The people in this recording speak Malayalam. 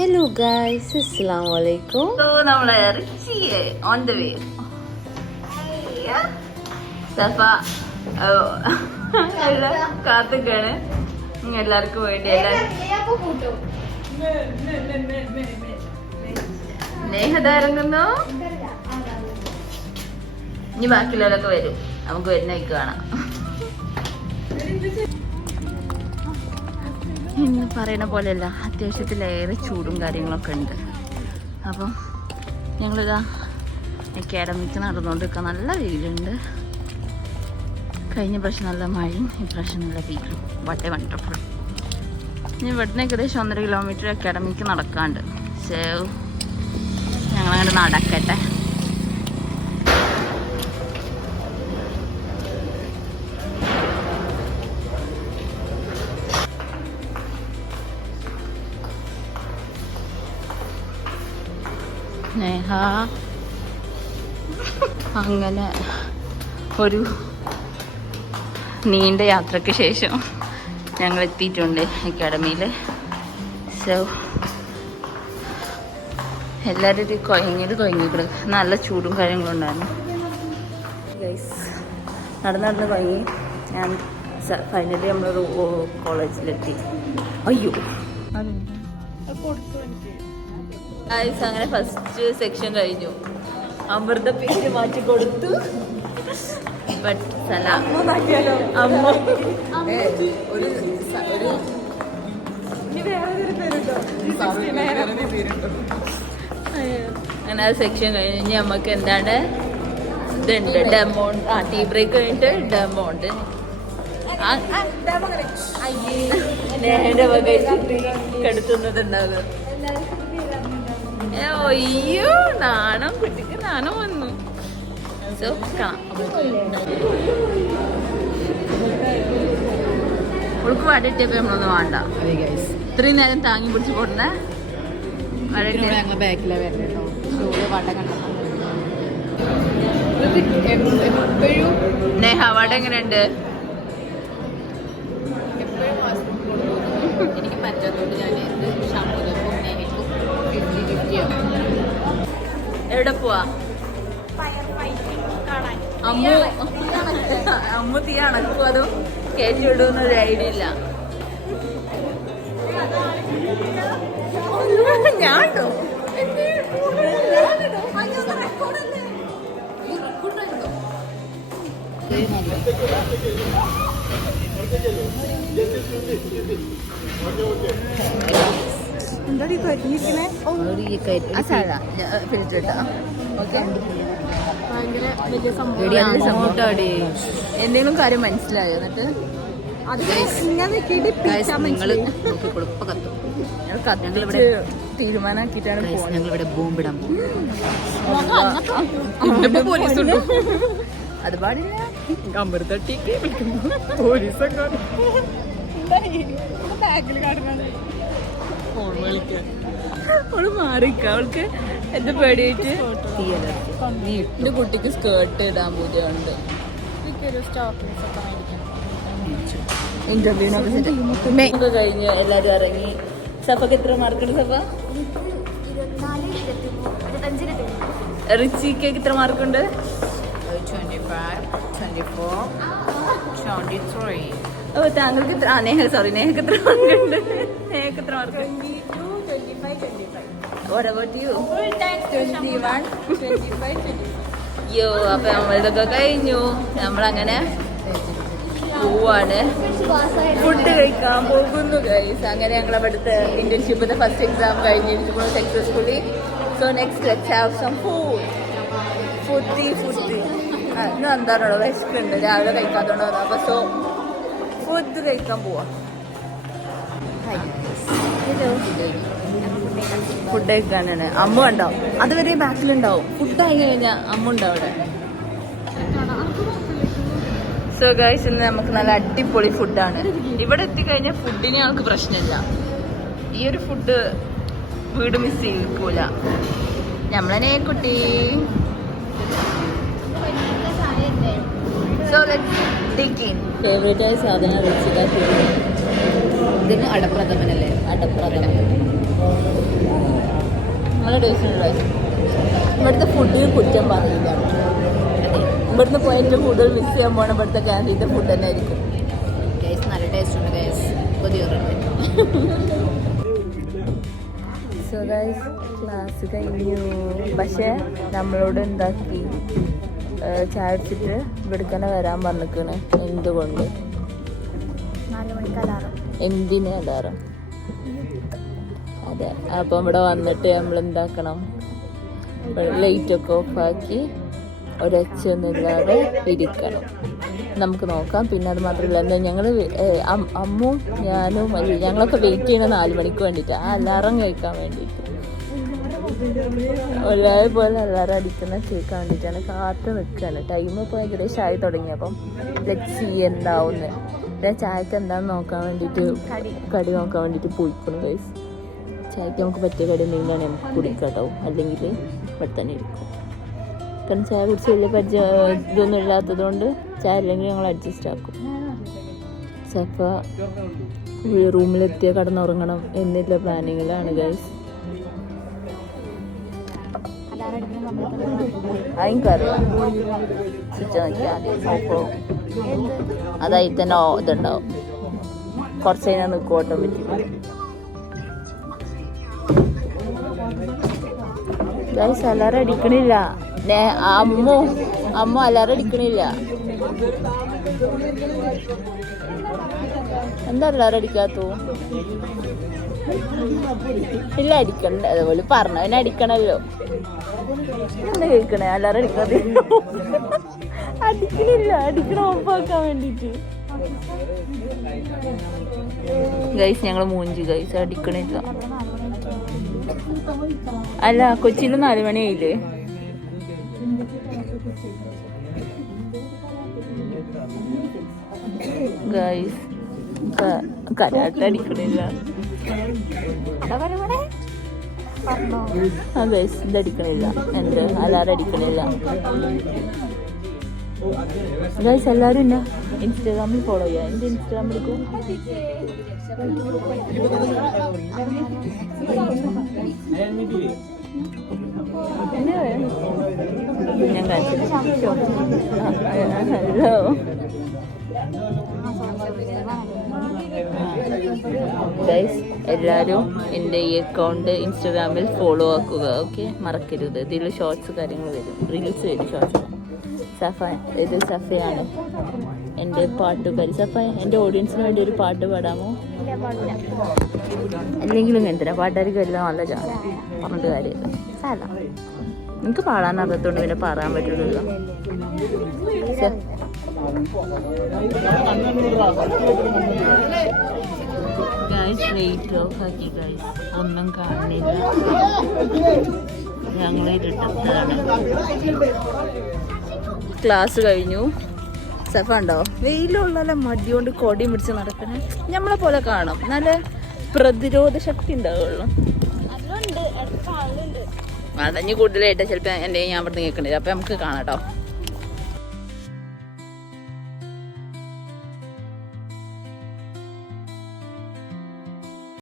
ഹലോ ഗായ്സ്, അസ്സലാമു അലൈക്കും. നമ്മളെ റിച്ചിയെ ഓൺ ദ വേ. സഫ കാത്തുക്കാണ് എല്ലാവർക്കും വേണ്ടി. സ്നേഹത ഇറങ്ങുന്നു. ഇനി ബാക്കിയുള്ളവരൊക്കെ വരും, നമുക്ക് വരുന്നേക്ക് കാണാം. ഇന്ന് പറയുന്ന പോലെയല്ല, അത്യാവശ്യത്തിലേറെ ചൂടും കാര്യങ്ങളൊക്കെ ഉണ്ട്. അപ്പം ഞങ്ങളിതാ അക്കാഡമിക്ക് നടന്നുകൊണ്ടിരിക്കുക. നല്ല വെയിലുണ്ട്. കഴിഞ്ഞ പ്രാവശ്യം നല്ല മഴയും ഇപ്രാവശ്യം നല്ല വെയിലും. What A wonderful. ഇനി ഇവിടുന്ന് ഏകദേശം 1.5 കിലോമീറ്റർ അക്കാഡമിക്ക് നടക്കാണ്ട്. സോ ഞങ്ങളങ്ങോട്ട് നടക്കട്ടെ. സ്നേഹ അങ്ങനെ ഒരു നീണ്ട യാത്രയ്ക്ക് ശേഷം ഞങ്ങൾ എത്തിയിട്ടുണ്ട് അക്കാഡമിയിൽ. സോ എല്ലാവരും ഒരു കൊയങ്ങിക്കൂടെ. നല്ല ചൂടും കാര്യങ്ങളും ഉണ്ടായിരുന്നു. ഗൈസ് നടന്ന് കൊയങ്ങി. ഞാൻ ഫൈനലി നമ്മളൊരു കോളേജിലെത്തി. അയ്യോ ഗൈസ്, അങ്ങനെ ഫസ്റ്റ് സെക്ഷൻ കഴിഞ്ഞു. അമൃത പേര് മാറ്റി കൊടുത്തു. ബട്ട് അങ്ങനെ ആ സെക്ഷൻ കഴിഞ്ഞ് നമുക്ക് എന്താണ് ഇതുണ്ട്, ഡെമോ. ടീ ബ്രേക്ക് കഴിഞ്ഞിട്ട് ഡെമോ ഉണ്ട്. നേരെ വകച്ചിട്ട് കെടുത്തുന്നതുണ്ടാകും. അയ്യോ നാണം, കുട്ടിക്ക് നാണം വന്നു. സോ ഉൾക്ക് വടട്ടിയപ്പോ നമ്മളൊന്നും വേണ്ട. ഇത്രയും നേരം താങ്ങി പിടിച്ച് പോട്ടെ. നേഹ വട എങ്ങനെയുണ്ട്? എനിക്ക് പറ്റാത്തോണ്ട് ഞാൻ എവിടെ പോവാ? അമ്മു തീ അണക്കും, അതും കയറ്റി വിടുന്നൊരു ഐഡിയ ഇല്ല. ഞാനോ ഫിൽറ്റർ ഇട്ടാ എന്തെങ്കിലും കാര്യം മനസ്സിലായോ? എന്നിട്ട് തീരുമാനാക്കിട്ടാണ് ഞങ്ങളിവിടെ ബോംബിടാം. അത് പാടില്ല. അവള് മാറിക്ക. അവൾക്ക് എന്താ പേടിയായിട്ട്? എന്റെ കുട്ടിക്ക് സ്കേർട്ട് ഇടാൻ പൂജയുണ്ട്. ഇന്റർവ്യൂനൊക്കെ കഴിഞ്ഞ് എല്ലാരും ഇറങ്ങി. സഫക്ക് എത്ര മാർക്കുണ്ട്? സഫ റിച്ചിക്ക് എത്ര മാർക്കുണ്ട്? 25, 24, 23. ഓ, താങ്കൾക്ക് എത്ര? നേഹക്ക് എത്ര മാർക്കുണ്ട്? നേഹക്ക് എത്ര മാർക്ക്? 22, 25. What about you? 21, 25, 25. യോ, അപ്പൊ നമ്മളിതൊക്കെ കഴിഞ്ഞു. നമ്മളങ്ങനെ പോവാണ്, ഫുഡ് കഴിക്കാൻ പോകുന്നു ഗൈസ്. അങ്ങനെ ഞങ്ങൾ അവിടുത്തെ ഇന്റേൺഷിപ്പിന്റെ ഫസ്റ്റ് എക്സാം കഴിഞ്ഞിരിക്കുന്നു successfully. So next let's have some food. ഇന്ന് എന്താണോ വിശക്കുണ്ട്, രാവിലെ കഴിക്കാത്തോണ്ടോ. അപ്പൊ സോ ഫുഡ് കഴിക്കാൻ പോവാ. ഫുഡ് കഴിക്കാനാണ്. അമ്മ ഉണ്ടാവും, അതുവരെ ബാക്കിലുണ്ടാവും. ഫുഡ് ആയി കഴിഞ്ഞാൽ അമ്മ ഉണ്ടാവും അവിടെ. സോ ഗൈസ്, ഇന്ന് നമുക്ക് നല്ല അടിപൊളി ഫുഡാണ്. ഇവിടെ എത്തിക്കഴിഞ്ഞാൽ ഫുഡിന് ഞങ്ങൾക്ക് പ്രശ്നമില്ല. ഈ ഒരു ഫുഡ് വീട് മിസ് ചെയ്യൂല. നമ്മളെ കുട്ടി. So let's dig in. Favourite ആയ സാധനം വെച്ചിട്ട് ഇതിന് അടപ്രഥമനല്ലേ? അടപ്രഥമൻ നല്ല ടേസ്റ്റ് ഉണ്ട്. ഇവിടുത്തെ ഫുഡിന് കുറ്റം പറയില്ല. ഇവിടുന്ന് പോയി ഏറ്റവും കൂടുതൽ മിസ് ചെയ്യാൻ പോകണം ഇവിടുത്തെ ക്യാൻറ്റീൻ്റെ ഫുഡ് തന്നെ ആയിരിക്കും. ഗൈസ് നല്ല ടേസ്റ്റ് ഉണ്ട് ഗൈസ്. സോ ഗൈസ് ക്ലാസ് കഴിഞ്ഞു. പക്ഷേ നമ്മളോട് എന്താക്കി ചായ അടിച്ചിട്ട് ഇവിടേക്ക് തന്നെ വരാൻ പറഞ്ഞിരിക്കണ്. എന്തുകൊണ്ട്? 4 മണിക്ക് അലാറം. എന്തിനാ അലാറം? അതെ. അപ്പം ഇവിടെ വന്നിട്ട് നമ്മൾ എന്താക്കണം, ലൈറ്റൊക്കെ ഓഫാക്കി ഒരൊച്ചൊന്നുമില്ലാതെ ഇരിക്കണം. നമുക്ക് നോക്കാം. പിന്നെ അത് മാത്രമല്ല, എന്താ ഞങ്ങൾ അമ്മും ഞാനും അല്ല ഞങ്ങളൊക്കെ വെയിറ്റ് ചെയ്യണം 4 മണിക്ക് വേണ്ടിയിട്ട്, ആ അലാറം കേൾക്കാൻ വേണ്ടിയിട്ട്. ഒരേപോലെ അലാറം അടിക്കുന്ന കേൾക്കാൻ വേണ്ടിയിട്ടാണ് കാത്ത് നിൽക്കുകയാണ്. ടൈം ഇപ്പോൾ ഏകദേശം ആയി തുടങ്ങി. അപ്പം ലെറ്റ്സ് എന്താവുന്നത്. ഞാൻ ചായക്ക് എന്താണെന്ന് നോക്കാൻ വേണ്ടിയിട്ട്, കടി നോക്കാൻ വേണ്ടിയിട്ട് പോയിക്കണം ഗൈസ്. ചായക്ക് നമുക്ക് പറ്റിയ കടി എന്തെങ്കിലാണ് നമുക്ക് കുടിക്കാം കേട്ടോ. അല്ലെങ്കിൽ ഇവിടെ തന്നെ ഇരിക്കും. കാരണം ചായ കുടിച്ച് വലിയ ഇതൊന്നും ഇല്ലാത്തത് കൊണ്ട് ചായ അല്ലെങ്കിൽ ഞങ്ങൾ അഡ്ജസ്റ്റ് ആക്കും. ചിലപ്പോൾ റൂമിലെത്തിയ കടന്നുറങ്ങണം എന്നില്ല പ്ലാനിങ്ങിലാണ് ഗൈസ്. എനിക്കറിയാം. സ്വിച്ച് നോക്കിയാൽ നോക്കോ, അതായി തന്നെ ഇതുണ്ടാവും. കുറച്ച് കഴിഞ്ഞാൽ നിൽക്കും ഓട്ടോമാറ്റിക്. Guys alarm അടിക്കണില്ല. അമ്മ അലാറം അടിക്കണില്ല. എന്താ അലാറം അടിക്കാത്തു? ഇല്ല അടിക്കണ്ട. അതുപോലെ പറഞ്ഞവനെ അടിക്കണല്ലോ. എന്താ കേൾക്കണേ? അലാറം അടിക്കാതെ അടിക്കണില്ല. അടിക്കണ ഓഫാക്കാൻ വേണ്ടിട്ട് ഗൈസ് ഞങ്ങൾ മൂഞ്ചി ഗൈസ്. അടിക്കണില്ല. അല്ല കൊച്ചിയിൽ 4 മണിയായില്ലേ? Guys karate അടിക്കണില്ല. ആ ഗൈസ് ഇതടിക്കണില്ല. എന്ത് അലാറം അടിക്കണില്ല ഗൈസ്. എല്ലാവരും ഇല്ല ഇൻസ്റ്റാഗ്രാമിൽ ഫോളോ ചെയ്യാം. എൻ്റെ ഇൻസ്റ്റാഗ്രാമിൽ എടുക്കും. ഞാൻ ഹലോ ഗൈസ്, എല്ലാവരും എൻ്റെ ഈ അക്കൗണ്ട് ഇൻസ്റ്റാഗ്രാമിൽ ഫോളോ ആക്കുക. ഓക്കെ, മറക്കരുത്. ഇതിൽ ഷോർട്സ് കാര്യങ്ങൾ വരും, റീൽസ് വരും, ഷോർട്സ്. ഇത് സഫയാണ് എൻ്റെ പാട്ടുകാരി. സഫ എൻ്റെ ഓഡിയൻസിന് വേണ്ടി ഒരു പാട്ട് പാടാമോ? അല്ലെങ്കിലും എന്തിനാ പാട്ടുകാർക്ക് എല്ലാം നല്ല ചാണ് പറഞ്ഞിട്ട് കാര്യമില്ല. എനിക്ക് പാടാൻ അറിയത്തോണ്ട് പിന്നെ പാടാൻ പറ്റുള്ളൂ. ലൈറ്റ് ഓഫ് ആക്കി ഗൈസ്. ഒന്നും കാണുന്നില്ല. ഞങ്ങളിട്ടാണ്. ക്ലാസ് കഴിഞ്ഞു. സഫ ഉണ്ടോ? വെയിലുള്ള മടി കൊണ്ട് കൊടിയും പിടിച്ച് നടക്കണേ. നമ്മളെ പോലെ കാണും. നല്ല പ്രതിരോധ ശക്തി ഉണ്ടാവുള്ളൂ. അതഞ്ഞ് കൂടുതലായിട്ട് ചിലപ്പോൾ എൻ്റെ ഞാൻ അവിടെ നിന്ന് കേൾക്കണ്ടത്. അപ്പം നമുക്ക് കാണാം കേട്ടോ.